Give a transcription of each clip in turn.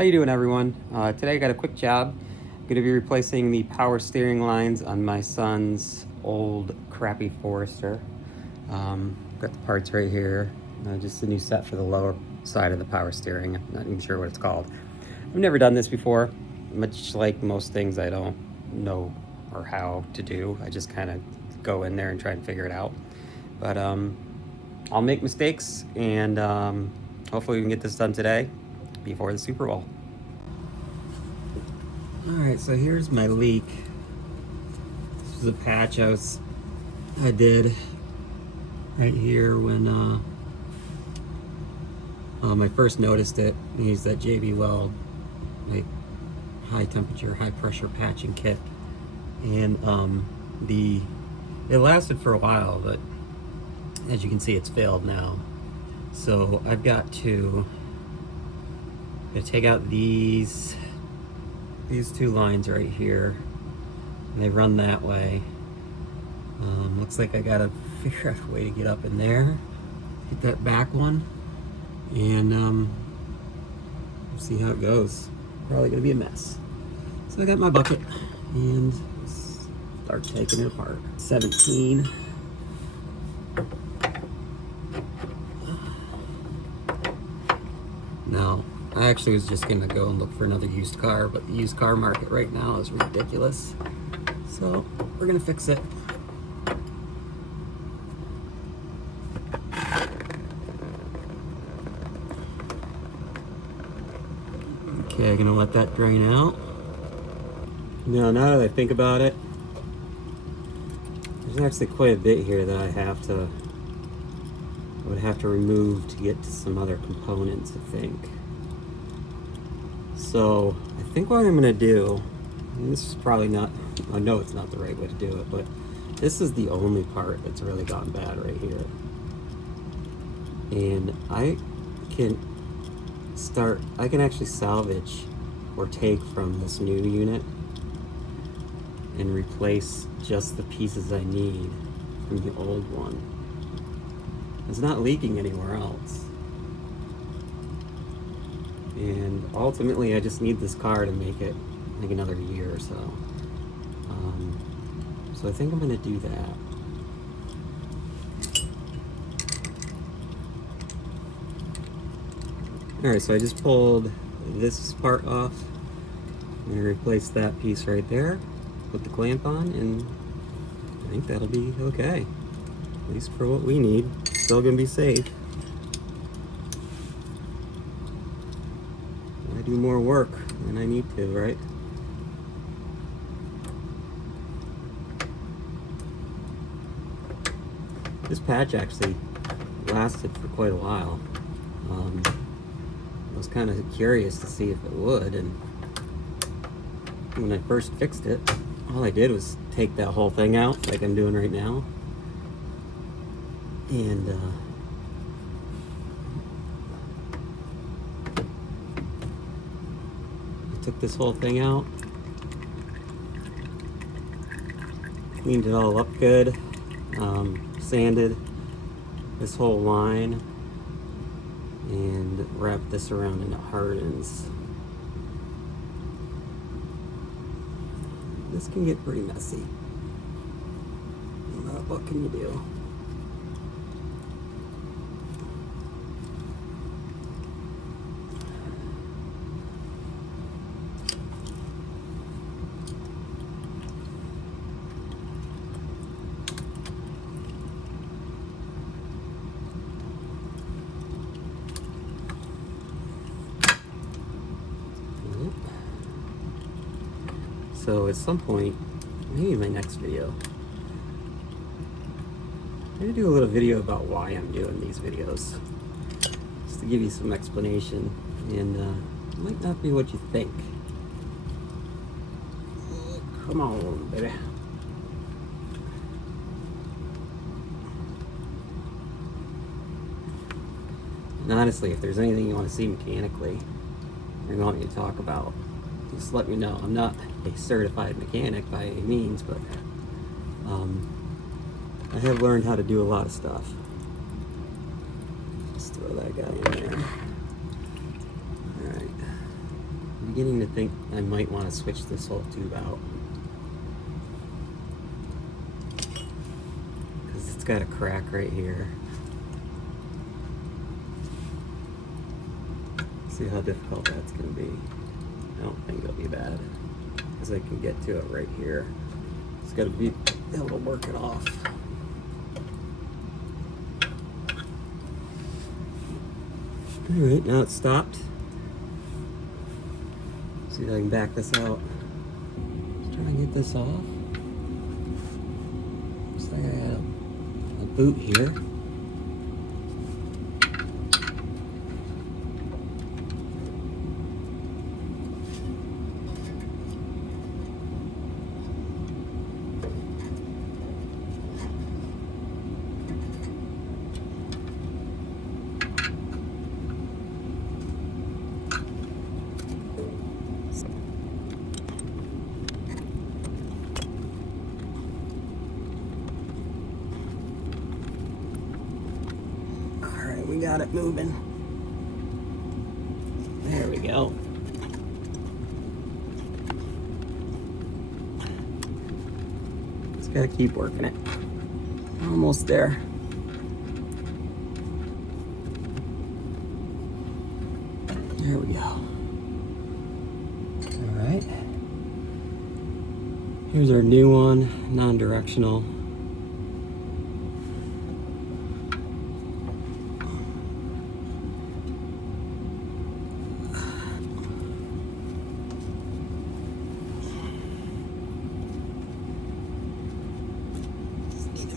How you doing, everyone? Today I got a quick job. I'm going to be replacing the power steering lines on my son's old crappy Forester. Got the parts right here. Just a new set for the lower side of the power steering. I'm not even sure what it's called. I've never done this before. Much like most things, I don't know or how to do. I just kind of go in there and try and figure it out. But I'll make mistakes, and hopefully we can get this done today before the Super Bowl. Alright, so here's my leak. This was a patch I did right here when I first noticed it. I used that JB Weld, like, high temperature, high pressure patching kit, and it lasted for a while, but as you can see, it's failed now. So I've got to take out these two lines right here, and they run that way. Looks like I gotta figure out a way to get up in there, get that back one, and see how it goes. Probably gonna be a mess. So I got my bucket and start taking it apart. 17. Now, I actually was just gonna go and look for another used car, but the used car market right now is ridiculous. So we're gonna fix it. Okay, I'm gonna let that drain out. Now that I think about it, there's actually quite a bit here that I would have to remove to get to some other components, I think. So I think what I'm gonna do, and this is probably not, I know it's not the right way to do it, but this is the only part that's really gone bad right here. And I can actually salvage or take from this new unit and replace just the pieces I need from the old one. It's not leaking anywhere else. And ultimately, I just need this car to make it like another year or so. So I think I'm gonna do that. Alright, so I just pulled this part off. I'm gonna replace that piece right there, put the clamp on, and I think that'll be okay. At least for what we need. Still gonna be safe. I do more work than I need to, right? This patch actually lasted for quite a while. I was kind of curious to see if it would, and when I first fixed it, all I did was take that whole thing out, like I'm doing right now, and I took this whole thing out, cleaned it all up good, sanded this whole line, and wrapped this around and it hardens. This can get pretty messy, but what can you do? So at some point, maybe in my next video, I'm gonna do a little video about why I'm doing these videos, just to give you some explanation, and it might not be what you think. Come on, baby. And honestly, if there's anything you want to see mechanically, or you want me to talk about, just let me know. I'm not a certified mechanic by any means, but I have learned how to do a lot of stuff. Just throw that guy in there. Alright. beginning to think I might want to switch this whole tube out. Because it's got a crack right here. See how difficult that's going to be. I don't think it'll be bad. Because I can get to it right here. Just got to be able to work it off. Alright, now it's stopped. See if I can back this out. Just trying to get this off. Looks like I got a boot here. We got it moving. There we go. Just gotta keep working it. Almost there. There we go. All right. Here's our new one, non-directional.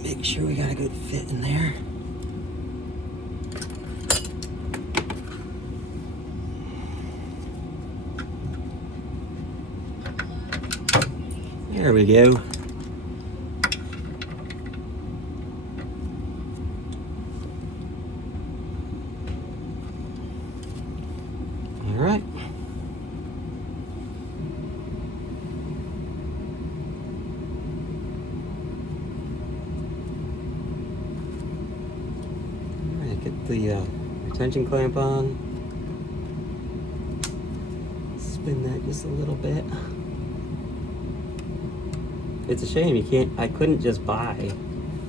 Make sure we got a good fit in there. There we go. All right. Get the retention clamp on. Spin that just a little bit. It's a shame you can't. I couldn't just buy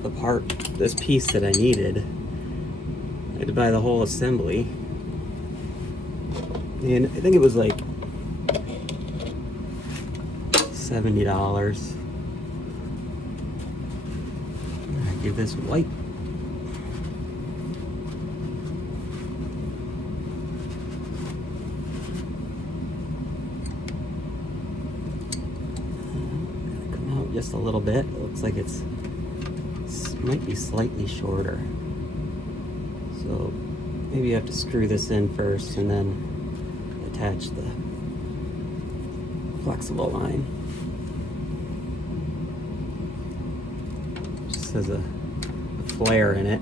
the part, this piece that I needed. I had to buy the whole assembly, and I think it was like $70. Give this white. Just a little bit. It looks like it might be slightly shorter. So maybe you have to screw this in first and then attach the flexible line. Just has a flare in it.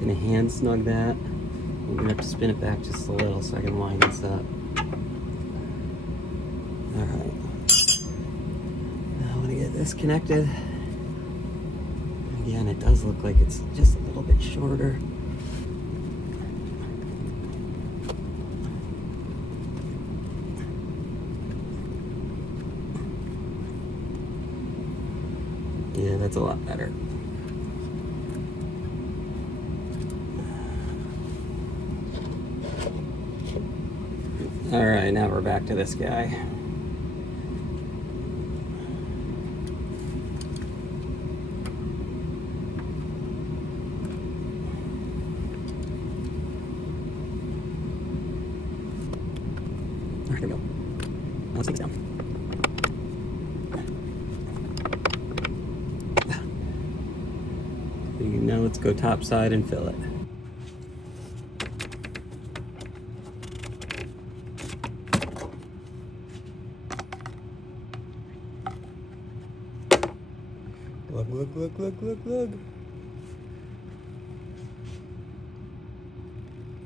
Gonna hand snug that. I'm gonna have to spin it back just a little so I can line this up. Alright. Now I'm gonna get this connected. Again, it does look like it's just a little bit shorter. Yeah, that's a lot better. All right, now we're back to this guy. There we go. Now let's take this down. Now let's go top side and fill it. Look.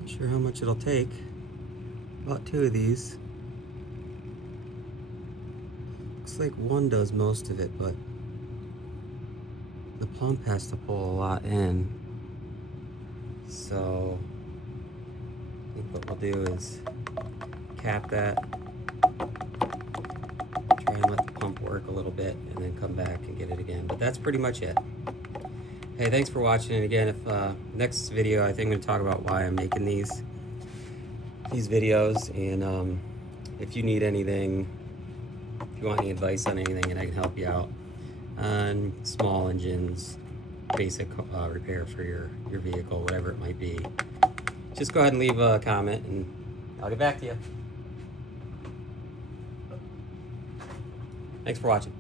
Not sure how much it'll take. About 2 of these. Looks like one does most of it, but pump has to pull a lot in. So I think what we'll do is cap that, try and let the pump work a little bit, and then come back and get it again. But that's pretty much it. Hey, thanks for watching. And again, if next video, I think I'm going to talk about why I'm making these videos, and if you need anything, if you want any advice on anything, and I can help you out on small engines, basic repair for your vehicle, whatever it might be, just go ahead and leave a comment, and I'll get back to you. Thanks for watching.